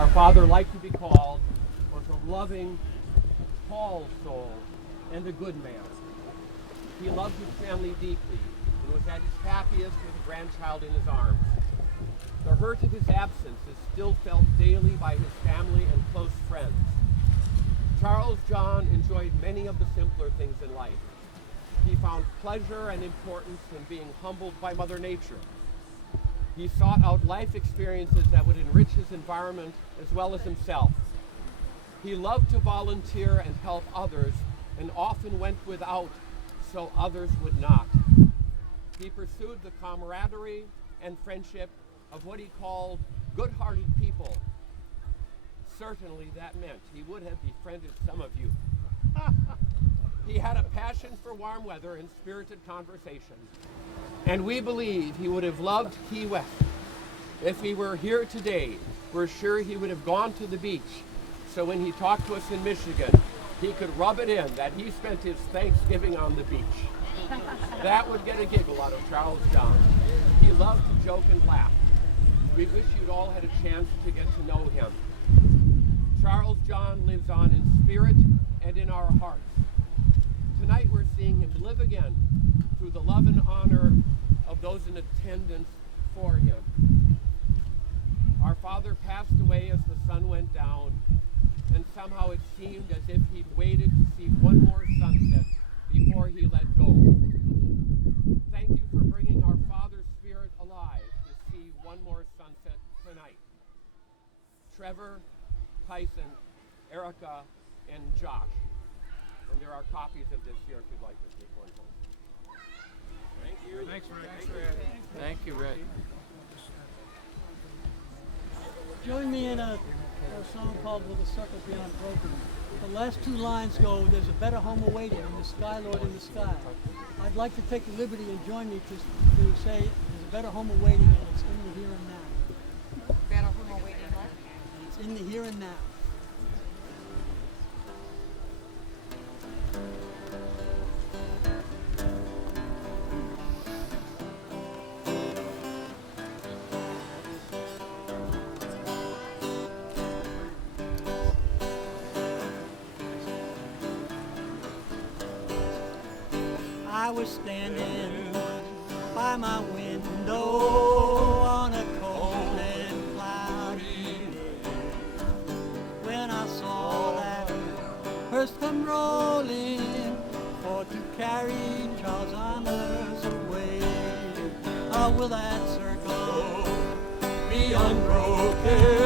our father liked to be called, was a loving, tall soul and a good man. He loved his family deeply and was at his happiest with a grandchild in his arms. The hurt of his absence is still felt daily by his family and close friends. Charles John enjoyed many of the simpler things in life. He found pleasure and importance in being humbled by Mother Nature. He sought out life experiences that would enrich his environment as well as himself. He loved to volunteer and help others and often went without so others would not. He pursued the camaraderie and friendship of what he called good-hearted people. Certainly that meant he would have befriended some of you. He had a passion for warm weather and spirited conversation, and we believe he would have loved Key West. If he were here today, we're sure he would have gone to the beach, so when he talked to us in Michigan, he could rub it in that he spent his Thanksgiving on the beach. That would get a giggle out of Charles John. He loved to joke and laugh. We wish you'd all had a chance to get to know him. Charles John lives on in spirit and in our hearts. Tonight we're seeing him live again through the love and honor of those in attendance for him. Our father passed away as the sun went down, and somehow it seemed as if he'd waited to see one more sunset before he let go. Thank you for bringing our father's spirit alive to see one more sunset tonight. Trevor, Tyson, Erica, and Josh. And there are copies of this here if you'd like to take one home. Thank you. Thanks, Red. Thank you, Red. Join me in a song called Will the Circle Be Unbroken. The last two lines go, there's a better home awaiting in the sky, Lord, in the sky. I'd like to take the liberty and join me to say there's a better home awaiting and it's in the here and now. Better home awaiting what? And it's in the here and now. I was standing by my window on a cold and cloudy day when I saw that hearse come rolling for to carry Charles Eimers away. Oh, will that circle be unbroken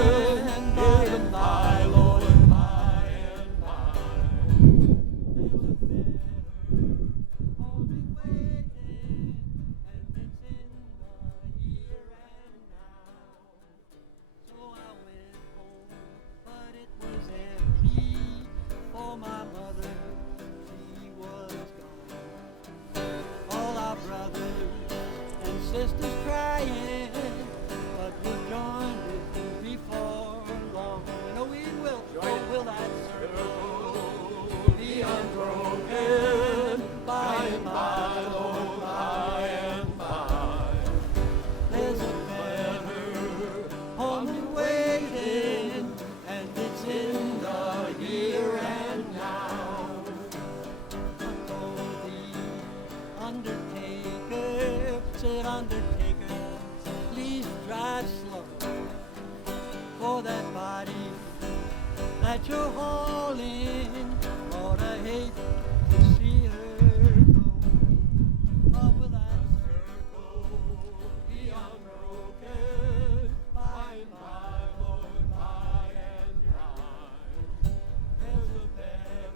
by and by, Lord, and by and by? Sisters crying, but we'll join with you before long. You know we will. Oh, will that circle be unbroken by and by, Lord, by and by? There's a better home waiting, and it's in the here and now. Oh, the undertaker said, undertaker, please drive slow, for that body that you're hauling, Lord, I hate to see her go. Oh, will that circle be unbroken by and by, Lord, by and by? There's a better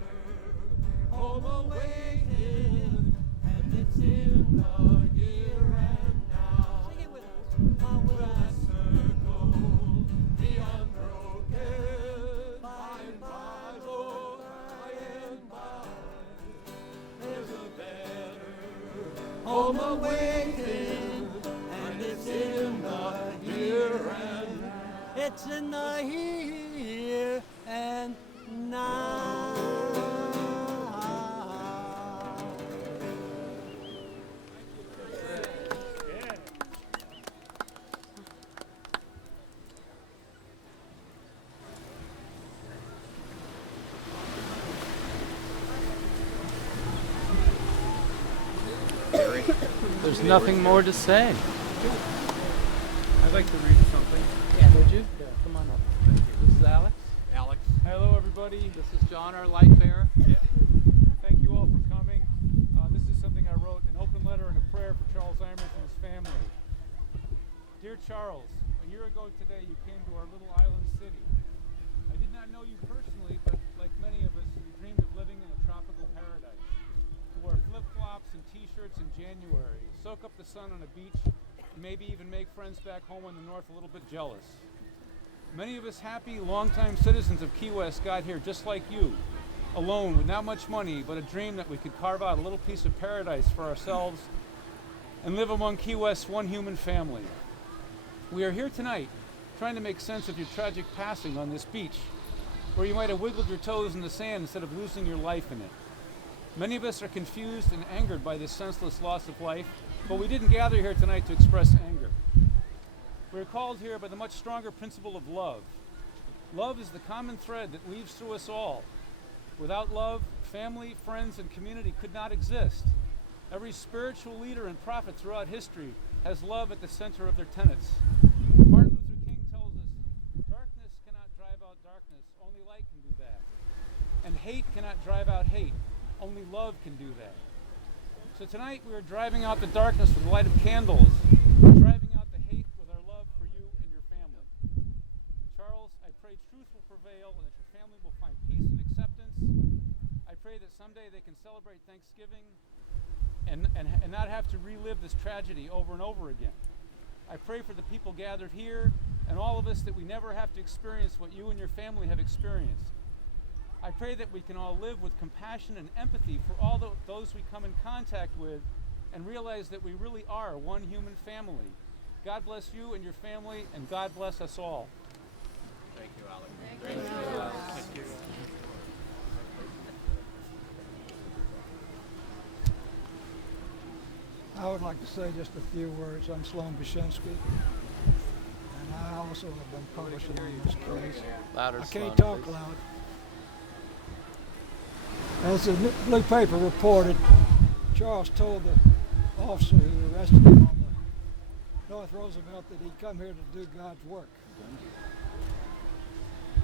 home awaiting, and it's in the here and now. Sing it with us. How will that circle be unbroken by and by, Lord, by and by? There's a better home awaiting, and it's in the here and now. It's in the here and now. There's nothing more to say. I'd like to read something. Yeah. Would you? Yeah, come on up. This is Alex. Alex. Hello, everybody. This is John, our light bearer. Yeah. Thank you all for coming. This is something I wrote, an open letter and a prayer for Charles Eimers and his family. Dear Charles, a year ago today you came to our little island city. I did not know you personally, but like many of us, you dreamed of living in a tropical paradise. To wear flip-flops and t-shirts in January, soak up the sun on a beach, and maybe even make friends back home in the north a little bit jealous. Many of us happy, longtime citizens of Key West got here just like you, alone with not much money, but a dream that we could carve out a little piece of paradise for ourselves and live among Key West's one human family. We are here tonight trying to make sense of your tragic passing on this beach, where you might have wiggled your toes in the sand instead of losing your life in it. Many of us are confused and angered by this senseless loss of life, but we didn't gather here tonight to express anger. We are called here by the much stronger principle of love. Love is the common thread that weaves through us all. Without love, family, friends, and community could not exist. Every spiritual leader and prophet throughout history has love at the center of their tenets. Martin Luther King tells us, darkness cannot drive out darkness, only light can do that. And hate cannot drive out hate, only love can do that. So tonight we are driving out the darkness with the light of candles, driving out the hate with our love for you and your family. Charles, I pray truth will prevail and that your family will find peace and acceptance. I pray that someday they can celebrate Thanksgiving and not have to relive this tragedy over and over again. I pray for the people gathered here and all of us that we never have to experience what you and your family have experienced. I pray that we can all live with compassion and empathy for all those we come in contact with and realize that we really are one human family. God bless you and your family, and God bless us all. Thank you, Alex. Thank you. Thank you. I would like to say just a few words. I'm Sloan Bushinsky, and I also have been publishing on this case. Louder, I Sloan, can't talk please. loud. As the blue paper reported, Charles told the officer who arrested him on the North Roosevelt that he'd come here to do God's work.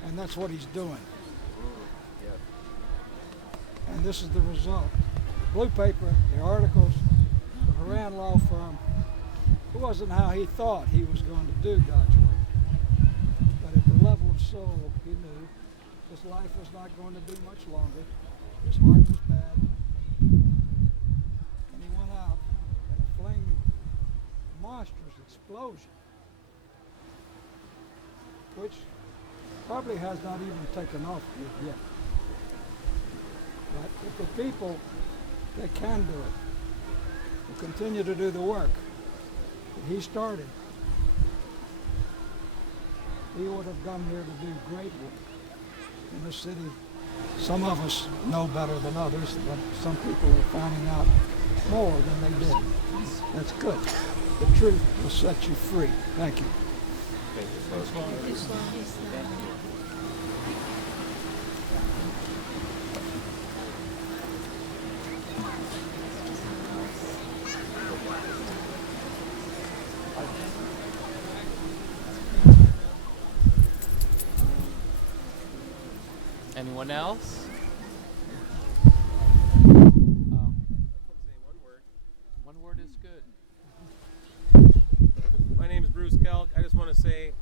And that's what he's doing. And this is the result. Blue paper, the articles, the Haran law firm, it wasn't how he thought he was going to do God's work. But at the level of soul, he knew his life was not going to be much longer. His heart was bad. And he went out in a flaming, monstrous explosion, which probably has not even taken off yet. But if the people that can do it will continue to do the work that he started, he would have come here to do great work in this city. Some of us know better than others, but some people are finding out more than they did. That's good. The truth will set you free. Thank you. Anyone else? Say one word. One word is good. My name is Bruce Kelk. I just want to say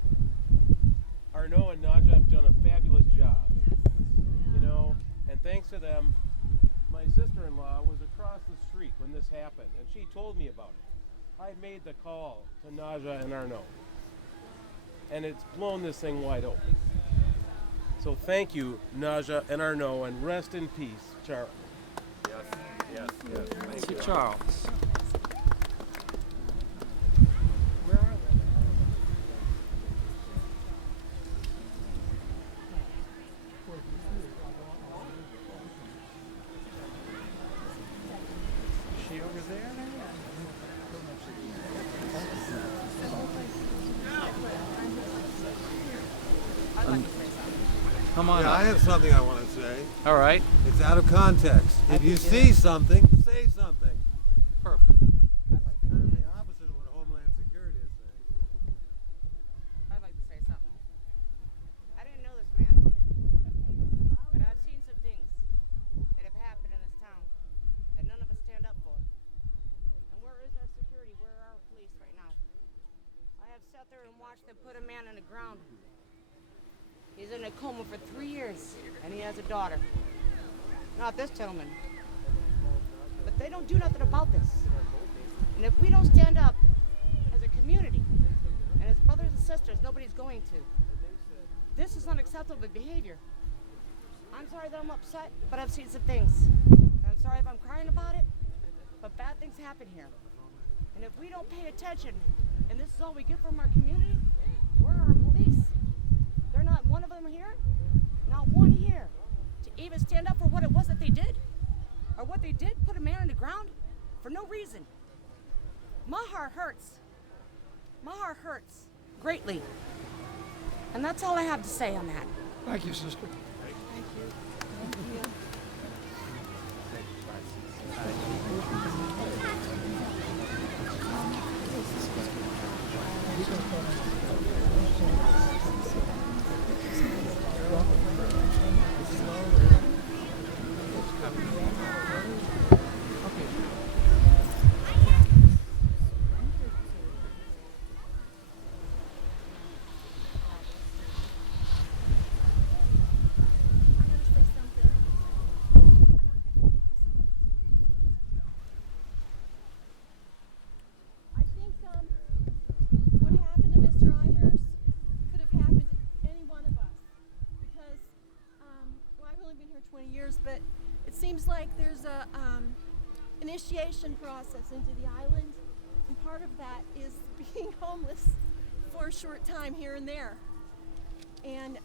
Arnaud and Naja have done a fabulous job. You know, and thanks to them, my sister-in-law was across the street when this happened, and she told me about it. I made the call to Naja and Arnaud, and it's blown this thing wide open. So thank you, Naja and Arnaud, and rest in peace, Charles. Yes. Thank you, Charles. Where are they? Is she over there? Come on Yeah, I up. have something I want to say. All right. It's out of context. If you see something, say something. Perfect. I like to put a man in the ground. He's in a coma for 3 years, and he has a daughter. Not this gentleman. But they don't do nothing about this. And if we don't stand up as a community and as brothers and sisters, nobody's going to. This is unacceptable behavior. I'm sorry that I'm upset, but I've seen some things. I'm sorry if I'm crying about it, but bad things happen here. And if we don't pay attention, and this is all we get from our community, where are our police? They're not one of them here, not one here, to even stand up for what it was that they did, or what they did, put a man on the ground for no reason. My heart hurts. My heart hurts greatly. And that's all I have to say on that. Thank you, sister. Thank you. Thank you. I think what happened to Mr. Eimers could have happened to any one of us because, well, I've only been here 20 years, but it seems like there's a initiation process into the island, and part of that is being homeless for a short time here and there. And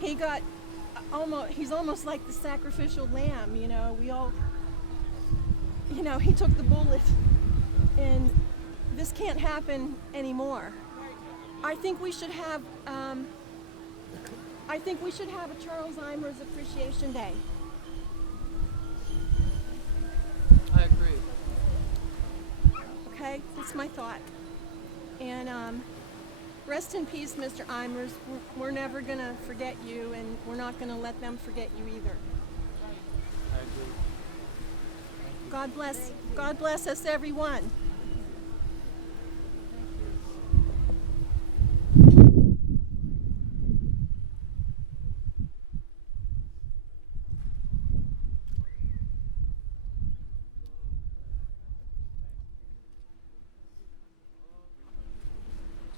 he got he's almost like the sacrificial lamb, you know. We all, you know, he took the bullet, and this can't happen anymore. I think we should have a Charles Eimers Appreciation Day. I agree. Okay, that's my thought. And rest in peace, Mr. Eimers. We're never gonna forget you, and we're not gonna let them forget you either. I agree. God bless us, everyone.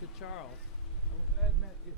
To Charles. I'm glad I met you.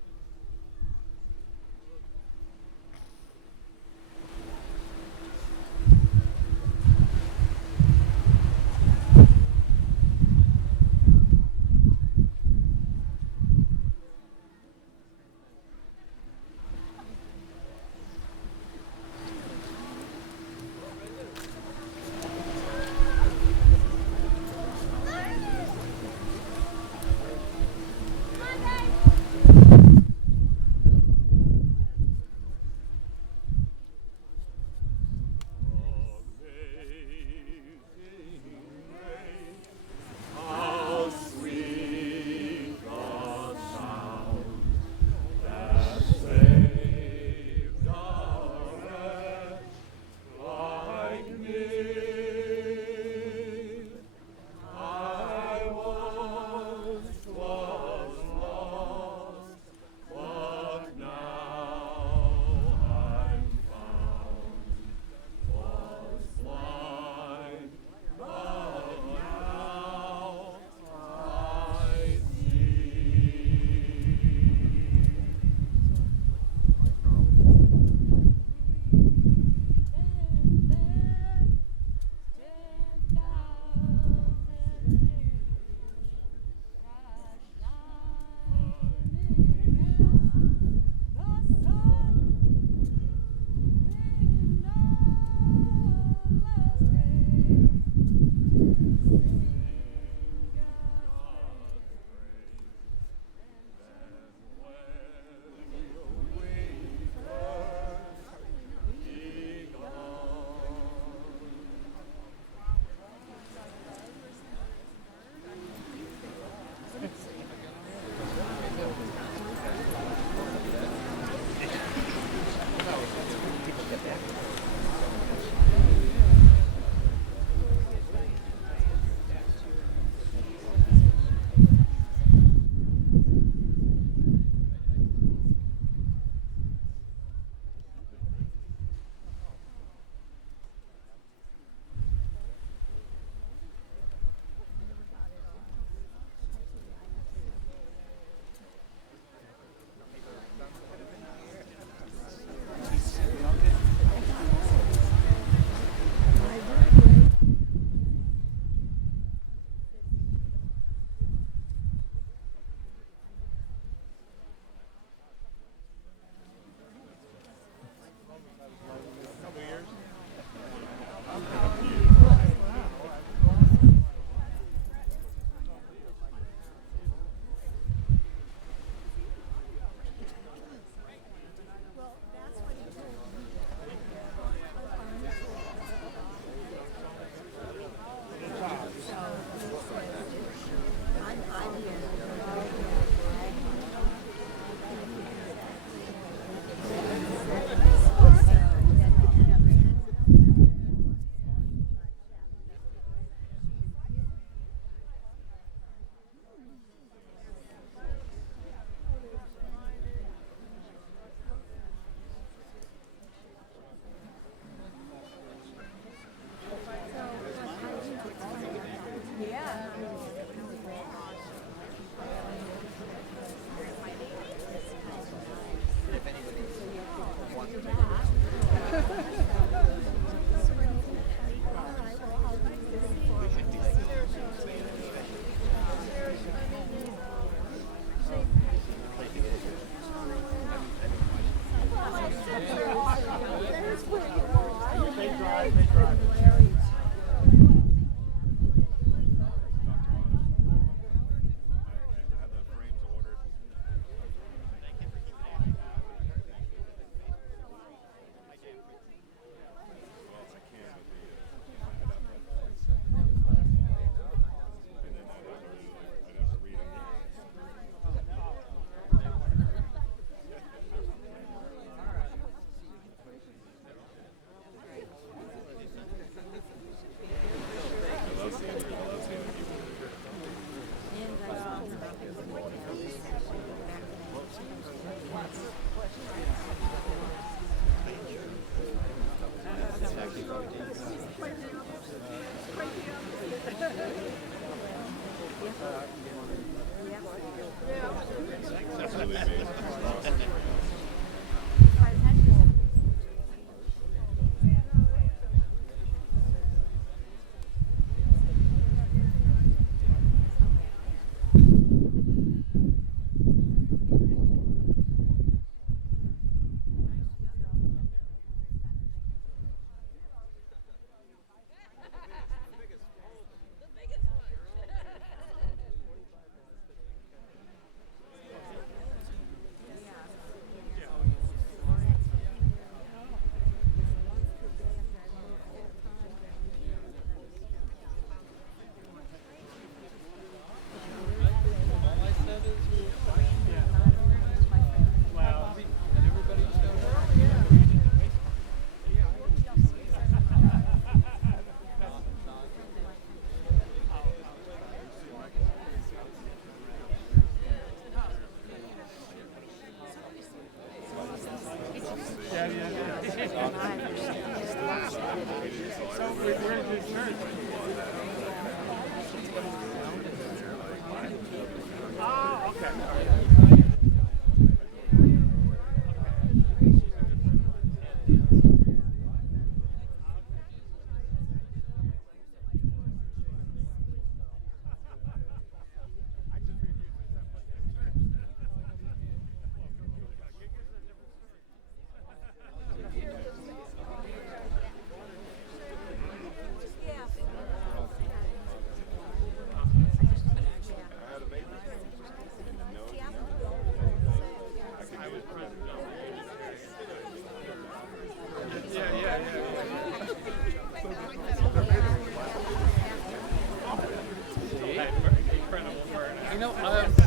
You know,